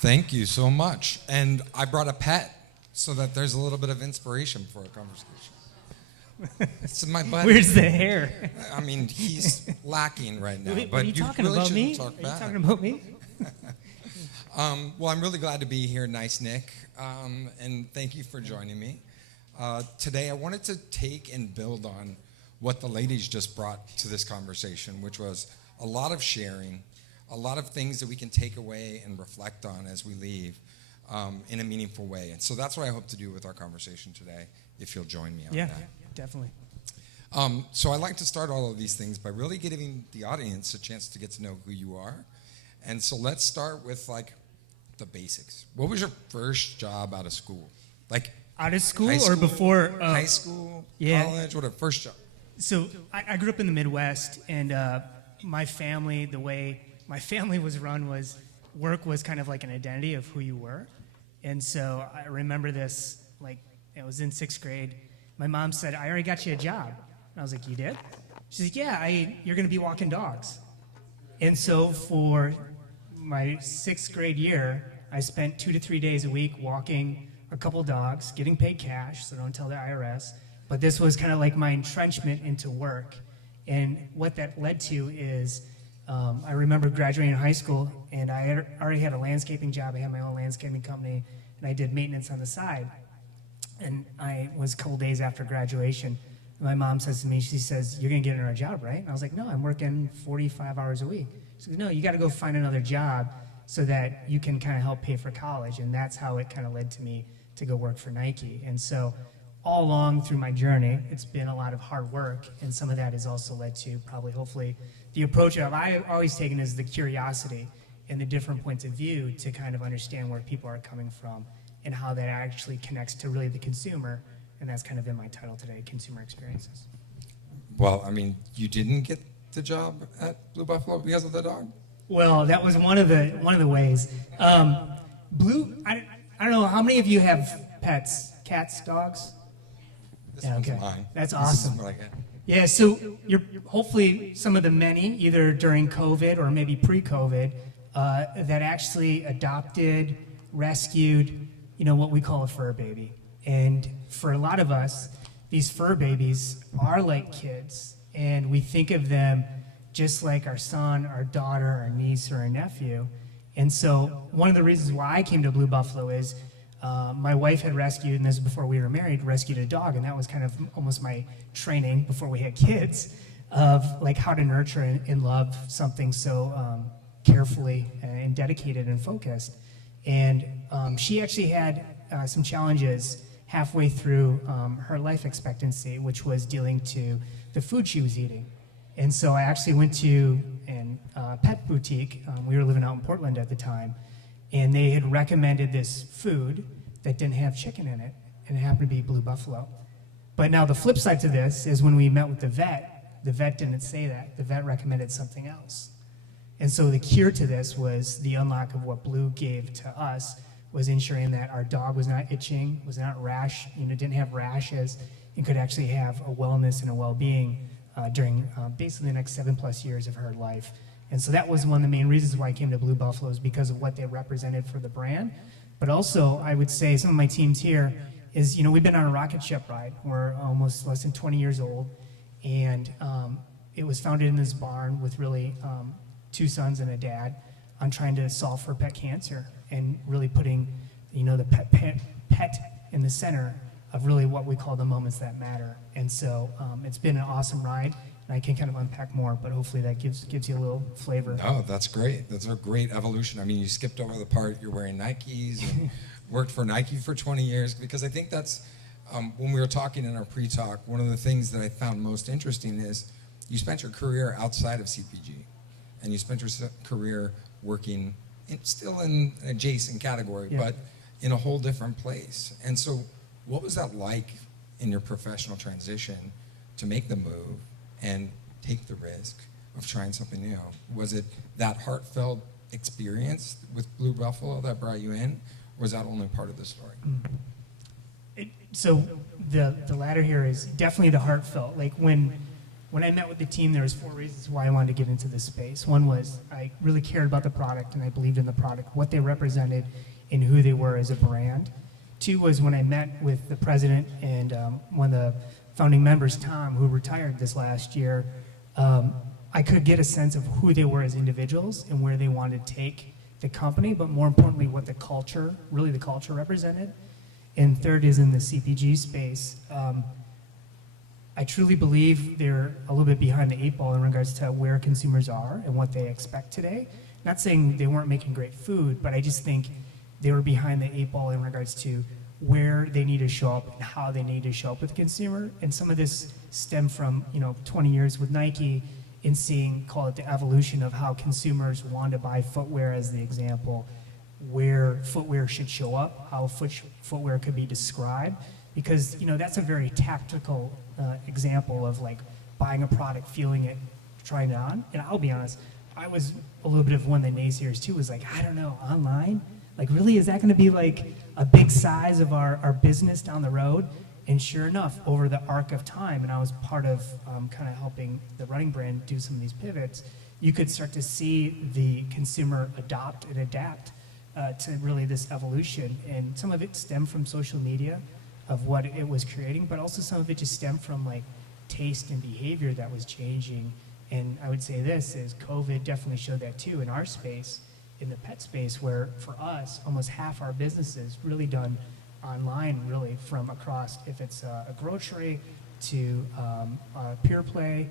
Thank you so much. And I brought a pet so that there's a little bit of inspiration for a conversation. It's my buddy. Where's the hair? I mean, he's lacking right now. Wait, but are you talking really about me? talk Are you bad. talking about me? Well, I'm really glad to be here. Nice, Nick. And thank you for joining me. Today, I wanted to take and build on what the ladies just brought to this conversation, which was a lot of sharing, a lot of things that we can take away and reflect on as we leave in a meaningful way. And so that's what I hope to do with our conversation today, if you'll join me on that. Yeah, definitely. So I like to start all of these things by really giving the audience a chance to get to know who you are. And so let's start with like the basics. What was your first job out of school? Like Out of school, high or before? high school, yeah. college, what a first job? So I grew up in the Midwest, and my family, the way my family was run was work was kind of like an identity of who you were. And so I remember this, like it was in 6th grade. My mom said, "I already got you a job." And I was like, "You did?" She's like, "Yeah, you're going to be walking dogs." And so for my 6th grade year, I spent 2 to 3 days a week walking a couple dogs, getting paid cash, so don't tell the IRS. But this was kind of like my entrenchment into work. And what that led to is I remember graduating high school, and I had already had a landscaping job. I had my own landscaping company, and I did maintenance on the side. And I was a couple days after graduation. My mom says to me, she says, "You're going to get another job, right?" And I was like, "No, I'm working 45 hours a week." She says, "No, you got to go find another job so that you can kind of help pay for college." And that's how it kind of led to me to go work for Nike. And so all along through my journey, it's been a lot of hard work, and some of that has also led to probably, hopefully, the approach that I've always taken is the curiosity and the different points of view to kind of understand where people are coming from and how that actually connects to really the consumer, and that's kind of in my title today, Consumer Experiences. Well, I mean, you didn't get the job at Blue Buffalo because of the dog? Well, that was one of the ways. I don't know, how many of you have pets? Cats, dogs? This Yeah, one's okay. mine. That's This awesome. is what I get. Yeah, so you're hopefully some of the many, either during COVID or maybe pre-COVID, that actually adopted, rescued, what we call a fur baby. And for a lot of us, these fur babies are like kids, and we think of them just like our son, our daughter, our niece, or our nephew. And so one of the reasons why I came to Blue Buffalo is my wife had rescued, and this is before we were married, rescued a dog, and that was kind of almost my training before we had kids of like how to nurture and love something so carefully and dedicated and focused. And she actually had some challenges halfway through her life expectancy, which was dealing to the food she was eating. And so I actually went to a pet boutique. We were living out in Portland at the time, and they had recommended this food that didn't have chicken in it, and it happened to be Blue Buffalo. But now the flip side to this is when we met with the vet didn't say that. The vet recommended something else. And so the cure to this was the unlock of what Blue gave to us, was ensuring that our dog was not itching, was not rash, didn't have rashes, and could actually have a wellness and a well-being during basically the next 7+ years of her life. And so that was one of the main reasons why I came to Blue Buffalo, is because of what they represented for the brand. But also, I would say some of my teams here is, we've been on a rocket ship ride. We're almost less than 20 years old, and it was founded in this barn with really 2 sons and a dad on trying to solve for pet cancer and really putting, the pet in the center of really what we call the moments that matter. And so it's been an awesome ride, and I can kind of unpack more, but hopefully that gives you a little flavor. No, that's great. That's a great evolution. I mean, you skipped over the part you're wearing Nikes and worked for Nike for 20 years, because I think that's, when we were talking in our pre-talk, one of the things that I found most interesting is you spent your career outside of CPG, and you spent your career working still in an adjacent category, Yeah. but in a whole different place. And so what was that like in your professional transition to make the move and take the risk of trying something new? Was it that heartfelt experience with Blue Buffalo that brought you in, or was that only part of the story? So the latter here is definitely the heartfelt. Like when when I met with the team, there was 4 reasons why I wanted to get into this space. One was I really cared about the product and I believed in the product, what they represented and who they were as a brand. 2 was when I met with the president and one of the founding members, Tom, who retired this last year, I could get a sense of who they were as individuals and where they wanted to take the company, but more importantly, what the culture represented. And 3rd is in the CPG space. I truly believe they're a little bit behind the 8 ball in regards to where consumers are and what they expect today. Not saying they weren't making great food, but I just think they were behind the 8 ball in regards to where they need to show up and how they need to show up with the consumer. And some of this stemmed from 20 years with Nike in seeing, call it the evolution of how consumers want to buy footwear as the example, where footwear should show up, how footwear could be described, because that's a very tactical example of like buying a product, feeling it, trying it on. And I'll be honest, I was a little bit of one of the naysayers too, was like, I don't know, online? Like really, is that going to be like a big size of our business down the road? And sure enough, over the arc of time, and I was part of kind of helping the running brand do some of these pivots, you could start to see the consumer adopt and adapt to really this evolution. And some of it stemmed from social media of what it was creating, but also some of it just stemmed from like taste and behavior that was changing. And I would say this is COVID definitely showed that too in our space, in the pet space, where for us, almost half our business is really done online, really from across, if it's a grocery to a pure play,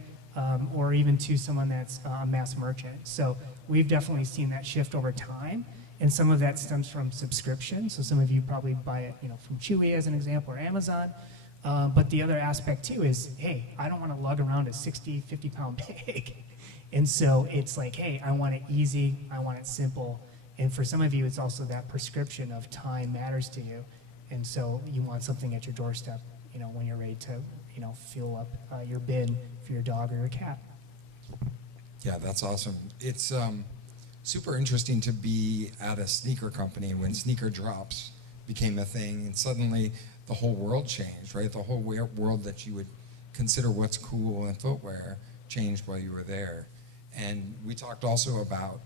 or even to someone that's a mass merchant. So we've definitely seen that shift over time, and some of that stems from subscription. So some of you probably buy it, from Chewy as an example, or Amazon. But the other aspect too is, hey, I don't want to lug around a 60, 50-pound bag. And so it's like, hey, I want it easy, I want it simple. And for some of you, it's also that prescription of time matters to you. And so you want something at your doorstep, when you're ready to, fill up your bin for your dog or your cat. Yeah, that's awesome. It's super interesting to be at a sneaker company when sneaker drops became a thing, and suddenly the whole world changed, right? The whole world that you would consider what's cool in footwear changed while you were there. And we talked also about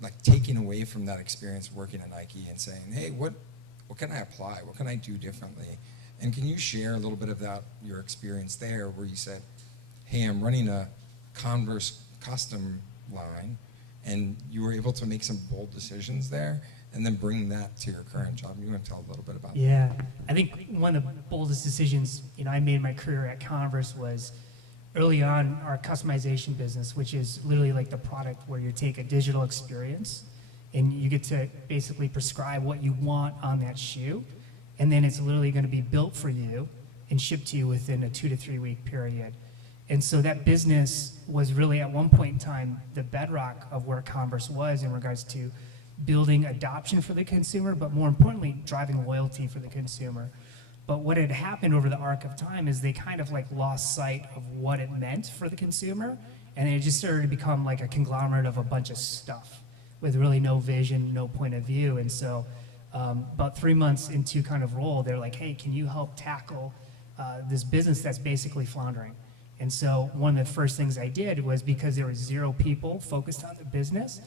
like taking away from that experience working at Nike and saying, hey, what can I apply? What can I do differently? And can you share a little bit of that, your experience there, where you said, hey, I'm running a Converse custom line, and you were able to make some bold decisions there and then bring that to your current job. You want to tell a little bit about that? Yeah, I think one of the boldest decisions, I made in my career at Converse was early on our customization business, which is literally like the product where you take a digital experience and you get to basically prescribe what you want on that shoe, and then it's literally going to be built for you and shipped to you within a 2 to 3 week period. And so that business was really at one point in time the bedrock of where Converse was in regards to building adoption for the consumer, but more importantly, driving loyalty for the consumer. But what had happened over the arc of time is they kind of like lost sight of what it meant for the consumer, and it just started to become like a conglomerate of a bunch of stuff with really no vision, no point of view. And so about 3 months into kind of role, they're like, hey, can you help tackle this business that's basically floundering? And so one of the first things I did was, because there were 0 people focused on the business,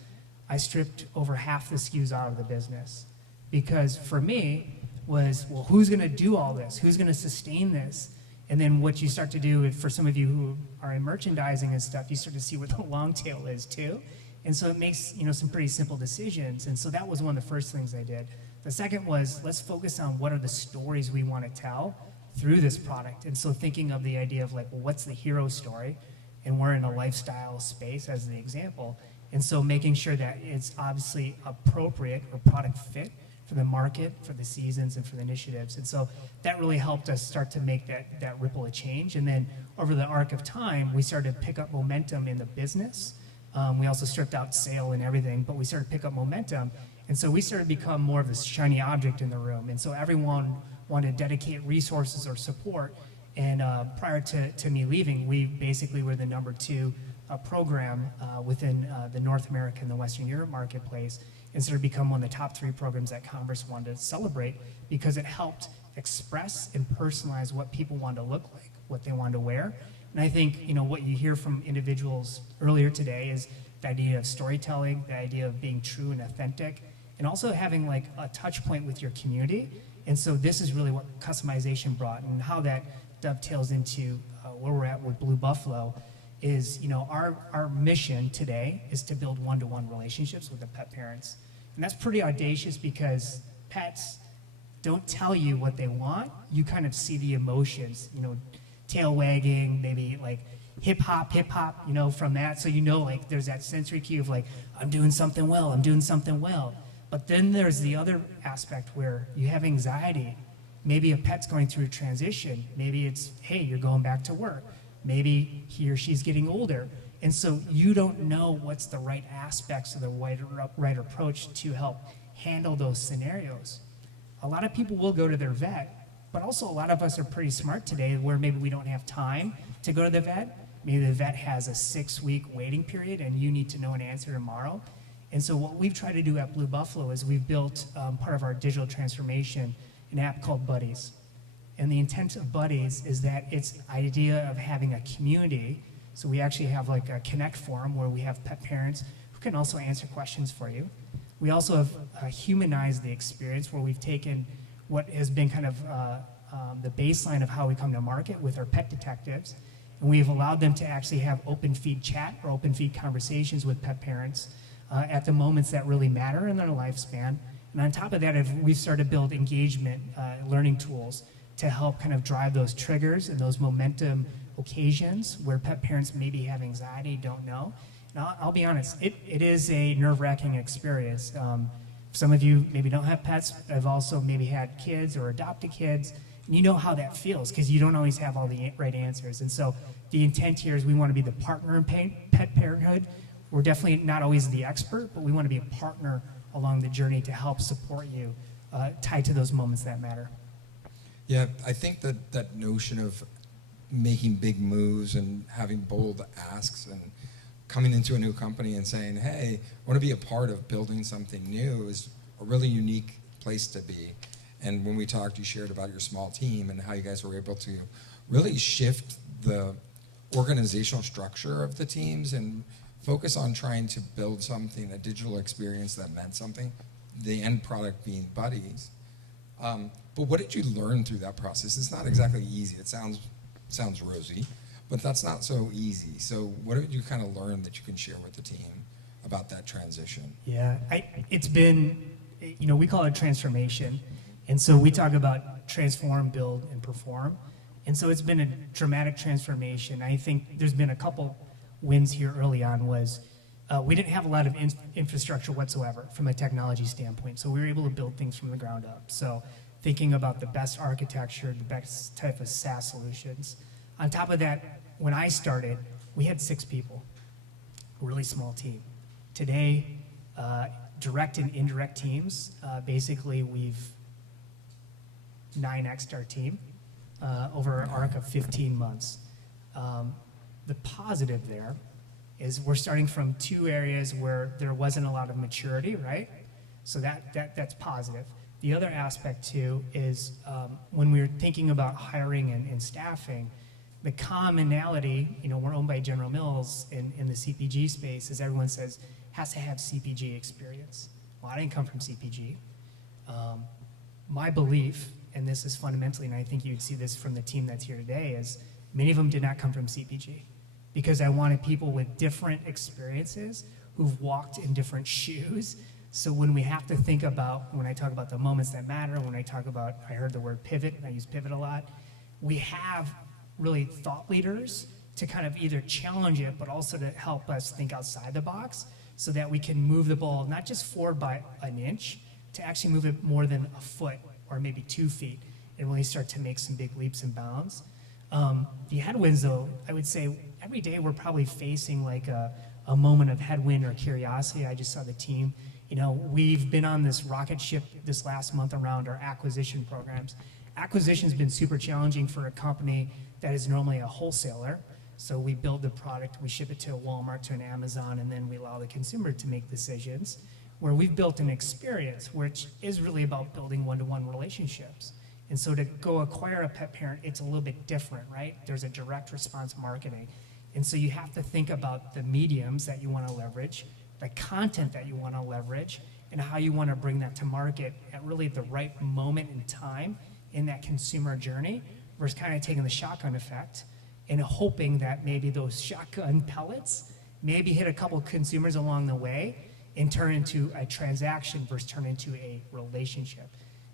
I stripped over half the SKUs out of the business. Because for me was, well, who's gonna do all this? Who's gonna sustain this? And then what you start to do, for some of you who are in merchandising and stuff, you start to see what the long tail is too. And so it makes some pretty simple decisions. And so that was one of the first things I did. The second was, let's focus on what are the stories we want to tell through this product. And so thinking of the idea of like, well, what's the hero story? And we're in a lifestyle space as the example. And so making sure that it's obviously appropriate or product fit for the market, for the seasons, and for the initiatives. And so that really helped us start to make that ripple of change. And then over the arc of time, we started to pick up momentum in the business. We also stripped out sale and everything, but we started to pick up momentum. And so we started to become more of this shiny object in the room. And so everyone wanted to dedicate resources or support. And prior to me leaving, we basically were the number 2 program within the North American and the Western Europe marketplace, and sort of become one of the top 3 programs that Converse wanted to celebrate, because it helped express and personalize what people wanted to look like, what they wanted to wear, And I think, what you hear from individuals earlier today is the idea of storytelling, the idea of being true and authentic, and also having like a touch point with your community. And so this is really what customization brought, and how that dovetails into where we're at with Blue Buffalo is, our mission today is to build one-to-one relationships with the pet parents. And that's pretty audacious because pets don't tell you what they want. You kind of see the emotions, tail wagging, maybe like hip hop, from that. So like there's that sensory cue of like, I'm doing something well. But then there's the other aspect where you have anxiety. Maybe a pet's going through a transition. Maybe it's, hey, you're going back to work. Maybe he or she's getting older. And so you don't know what's the right aspects of the right approach to help handle those scenarios. A lot of people will go to their vet, but also a lot of us are pretty smart today where maybe we don't have time to go to the vet. Maybe the vet has a 6-week waiting period and you need to know an answer tomorrow. And so what we've tried to do at Blue Buffalo is we've built part of our digital transformation, an app called Buddies. And the intent of Buddies is that it's the idea of having a community. So we actually have like a Connect forum where we have pet parents who can also answer questions for you. We also have humanized the experience where we've taken what has been kind of the baseline of how we come to market with our pet detectives, and we've allowed them to actually have open feed chat or open feed conversations with pet parents at the moments that really matter in their lifespan. And on top of that, we've started to build engagement learning tools to help kind of drive those triggers and those momentum occasions where pet parents maybe have anxiety, don't know. Now, I'll be honest, it is a nerve-wracking experience. Some of you maybe don't have pets. I've also maybe had kids or adopted kids. And you know how that feels because you don't always have all the right answers. And so the intent here is we want to be the partner in pet parenthood. We're definitely not always the expert, but we want to be a partner along the journey to help support you tied to those moments that matter. Yeah, I think that notion of making big moves and having bold asks and coming into a new company and saying, hey, I want to be a part of building something new is a really unique place to be. And when we talked, you shared about your small team and how you guys were able to really shift the organizational structure of the teams and focus on trying to build something, a digital experience that meant something, the end product being Buddies. But what did you learn through that process? It's not exactly easy. It sounds rosy, but that's not so easy. So what did you kind of learn that you can share with the team about that transition? Yeah, it's been, we call it transformation. And so we talk about transform, build, and perform. And so it's been a dramatic transformation. I think there's been a couple wins here early on was we didn't have a lot of infrastructure whatsoever from a technology standpoint. So we were able to build things from the ground up. So thinking about the best architecture, the best type of SaaS solutions. On top of that, when I started, we had 6 people, a really small team. Today, direct and indirect teams, basically we've 9x'd our team over an arc of 15 months. The positive there is we're starting from 2 areas where there wasn't a lot of maturity, right? So that's positive. The other aspect too is when we're thinking about hiring and staffing, the commonality, we're owned by General Mills in the CPG space, is everyone says has to have CPG experience. Well, I didn't come from CPG. My belief, and this is fundamentally, and I think you'd see this from the team that's here today, is many of them did not come from CPG because I wanted people with different experiences who've walked in different shoes. So when we have to think about, when I talk about the moments that matter, when I talk about, I heard the word pivot, and I use pivot a lot, we have really thought leaders to kind of either challenge it, but also to help us think outside the box so that we can move the ball, not just forward by an inch, to actually move it more than a foot or maybe 2 feet and really start to make some big leaps and bounds. The headwinds though, I would say every day we're probably facing like a moment of headwind or curiosity. I just saw the team. We've been on this rocket ship this last month around our acquisition programs. Acquisition's been super challenging for a company that is normally a wholesaler. So we build the product, we ship it to a Walmart, to an Amazon, and then we allow the consumer to make decisions. Where we've built an experience which is really about building one-to-one relationships. And so to go acquire a pet parent, it's a little bit different, right? There's a direct response marketing. And so you have to think about the mediums that you want to leverage, the content that you want to leverage, and how you want to bring that to market at really the right moment in time in that consumer journey versus kind of taking the shotgun effect and hoping that maybe those shotgun pellets maybe hit a couple consumers along the way and turn into a transaction versus turn into a relationship.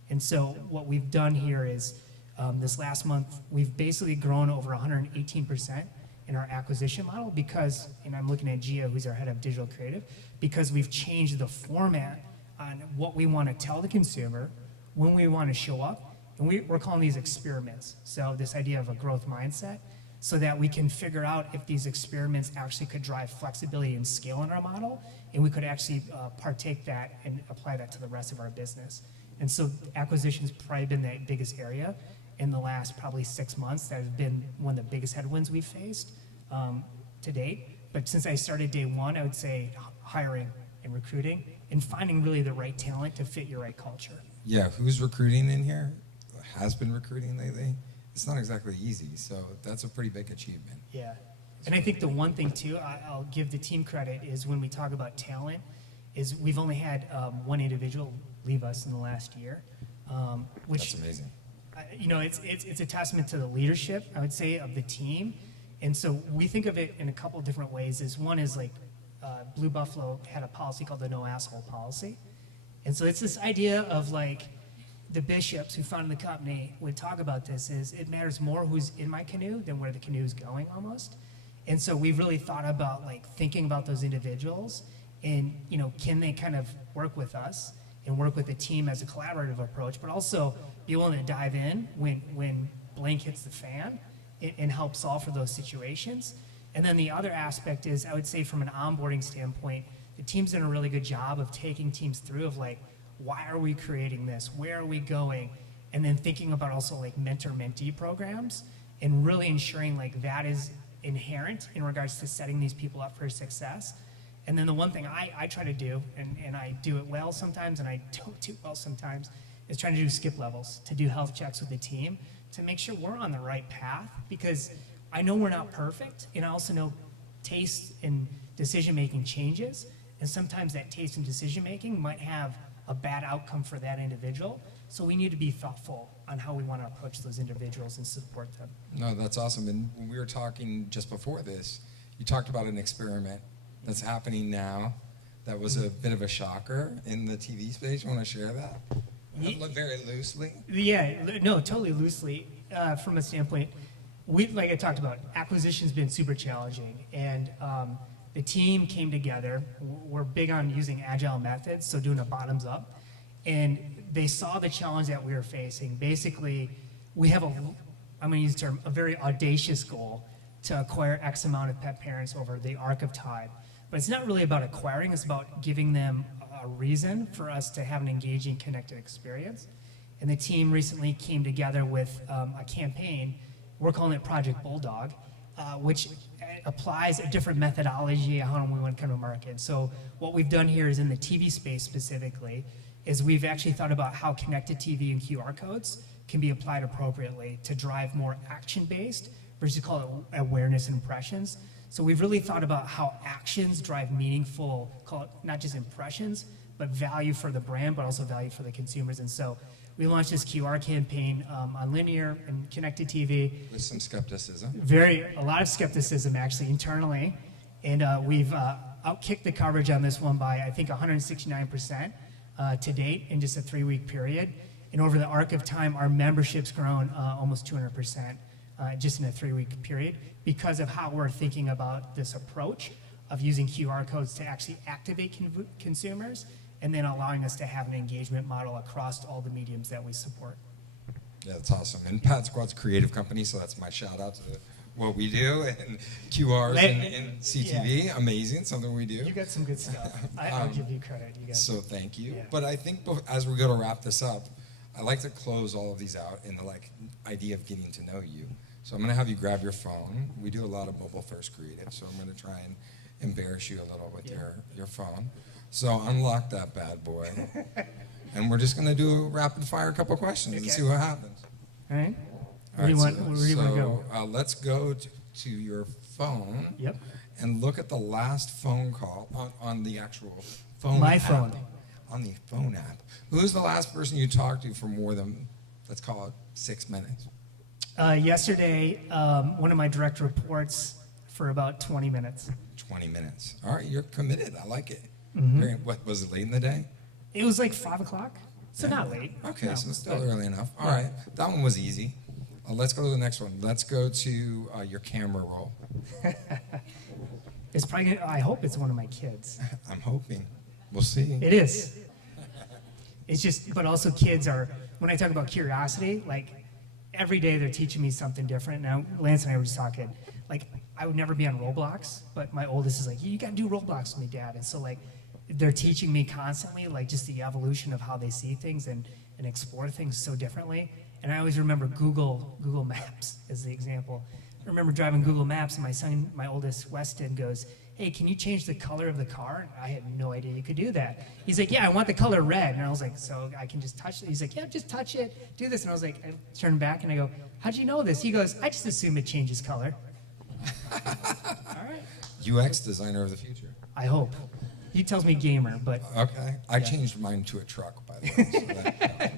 And so what we've done here is this last month, we've basically grown over 118% in our acquisition model because, and I'm looking at Gia, who's our head of digital creative, because we've changed the format on what we want to tell the consumer, when we want to show up, and we're calling these experiments. So this idea of a growth mindset, so that we can figure out if these experiments actually could drive flexibility and scale in our model, and we could actually partake that and apply that to the rest of our business. And so acquisition's probably been the biggest area in the last probably 6 months. That has been one of the biggest headwinds we've faced to date. But since I started day one, I would say hiring and recruiting and finding really the right talent to fit your right culture. Yeah, who's recruiting in here? Has been recruiting lately? It's not exactly easy, so that's a pretty big achievement. Yeah. And I think the one thing too, I'll give the team credit, is when we talk about talent, is we've only had one individual leave us in the last year, which, That's amazing. you know, it's a testament to the leadership, I would say, of the team. And so we think of it in a couple different ways. Is one is like Blue Buffalo had a policy called the no asshole policy. And so it's this idea of like the bishops who founded the company would talk about this, is it matters more who's in my canoe than where the canoe is going almost. And so we've really thought about like thinking about those individuals and, you know, can they kind of work with us and work with the team as a collaborative approach, but also be willing to dive in when blank hits the fan and help solve for those situations. And then the other aspect is, I would say from an onboarding standpoint, the team's done a really good job of taking teams through of like, why are we creating this? Where are we going? And then thinking about also like mentor-mentee programs and really ensuring like that is inherent in regards to setting these people up for success. And then the one thing I try to do, and I do it well sometimes and I don't do well sometimes, is trying to do skip levels, to do health checks with the team, to make sure we're on the right path, because I know we're not perfect, and I also know taste and decision-making changes, and sometimes that taste and decision-making might have a bad outcome for that individual. So we need to be thoughtful on how we want to approach those individuals and support them. No, that's awesome. And when we were talking just before this, you talked about an experiment that's happening now that was a bit of a shocker in the TV space. You want to share that? Very loosely. Yeah, no, totally loosely. From a standpoint, like I talked about, acquisition's been super challenging, and the team came together. We're big on using agile methods, so doing a bottoms up, and they saw the challenge that we were facing. Basically, we have I'm going to use the term, a very audacious goal to acquire X amount of pet parents over the arc of time. But it's not really about acquiring, it's about giving them a reason for us to have an engaging, connected experience. And the team recently came together with a campaign. We're calling it Project Bulldog, which applies a different methodology on how we want to come to market. So what we've done here is in the TV space specifically, is we've actually thought about how connected TV and QR codes can be applied appropriately to drive more action-based versus call it awareness and impressions. So we've really thought about how actions drive meaningful, call it not just impressions, but value for the brand, but also value for the consumers. And so we launched this QR campaign on linear and connected TV. With some skepticism. A lot of skepticism actually internally. And we've outkicked the coverage on this one by, I think, 169% to date in just a 3-week period. And over the arc of time, our membership's grown almost 200% just in a 3-week period because of how we're thinking about this approach of using QR codes to actually activate consumers and then allowing us to have an engagement model across all the mediums that we support. Yeah, that's awesome. And PadSquad's a creative company, so that's my shout out to what we do, and QRs and CTV, yeah. Amazing, something we do. You got some good stuff. I'll give you credit. So thank you. Yeah. But I think as we go to wrap this up, I like to close all of these out in the idea of getting to know you. So I'm going to have you grab your phone. We do a lot of mobile first creative, so I'm going to try and embarrass you a little with your phone. So unlock that bad boy. and we're just going to do a rapid fire couple questions and see what happens. All right. All Where do you right, want to go? Let's go to your phone. Yep. And look at the last phone call on the actual phone. My app. phone. On the phone app. Who's the last person you talked to for more than, let's call it 6 minutes? Yesterday, one of my direct reports for about 20 minutes. 20 minutes. All right, you're committed. I like it. Mm-hmm. What was it, late in the day? It was like 5 o'clock, so not late. Okay, No, so it's still but- early enough. All right, that one was easy. Let's go to the next one. Let's go to your camera roll. It's probably. I hope it's one of my kids. I'm hoping. We'll see. It is. It's just, but also kids are. When I talk about curiosity, like every day they're teaching me something different. Now, Lance and I were just talking. Like I would never be on Roblox, but my oldest is like, you got to do Roblox with me, Dad. And so like, they're teaching me constantly, like just the evolution of how they see things and explore things so differently. And I always remember Google Maps as the example. I remember driving Google Maps, and my son, my oldest, Weston, goes, hey, can you change the color of the car? And I had no idea you could do that. He's like, yeah, I want the color red. And I was like, so I can just touch it? He's like, yeah, just touch it, do this. And I was like, I turned back and I go, how'd you know this? He goes, I just assume it changes color. All right. UX designer of the future. I hope. He tells me gamer, but Okay. I changed mine to a truck, by the way. So that,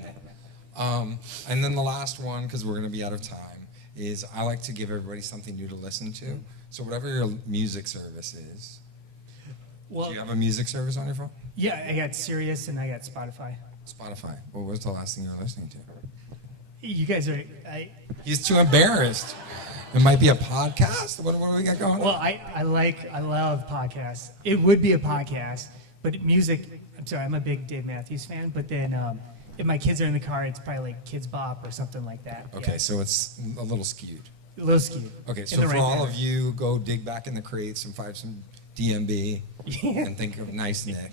and then the last one, because we're going to be out of time, is I like to give everybody something new to listen to. So whatever your music service is. well, Do you have a music service on your phone? yeah, I got Sirius and I got Spotify. Spotify. What was the last thing you were listening to? You guys are, He's too embarrassed. It might be a podcast. What do we got going well, on? I love podcasts. It would be a podcast, but music, I'm sorry, I'm a big Dave Matthews fan, but then if my kids are in the car, it's probably like Kids Bop or something like that. Okay, Yeah. so it's a little skewed. A little skewed. Okay, In so the for right all manner. of you, go dig back in the crates and find some DMB Yeah. and think of Nice Nick.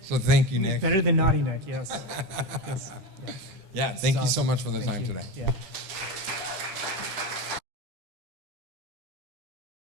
So thank you, Nick. Better than Naughty Nick, yes. Yes. Yeah, thank you so awesome. much for the Thank time you. today. Yeah.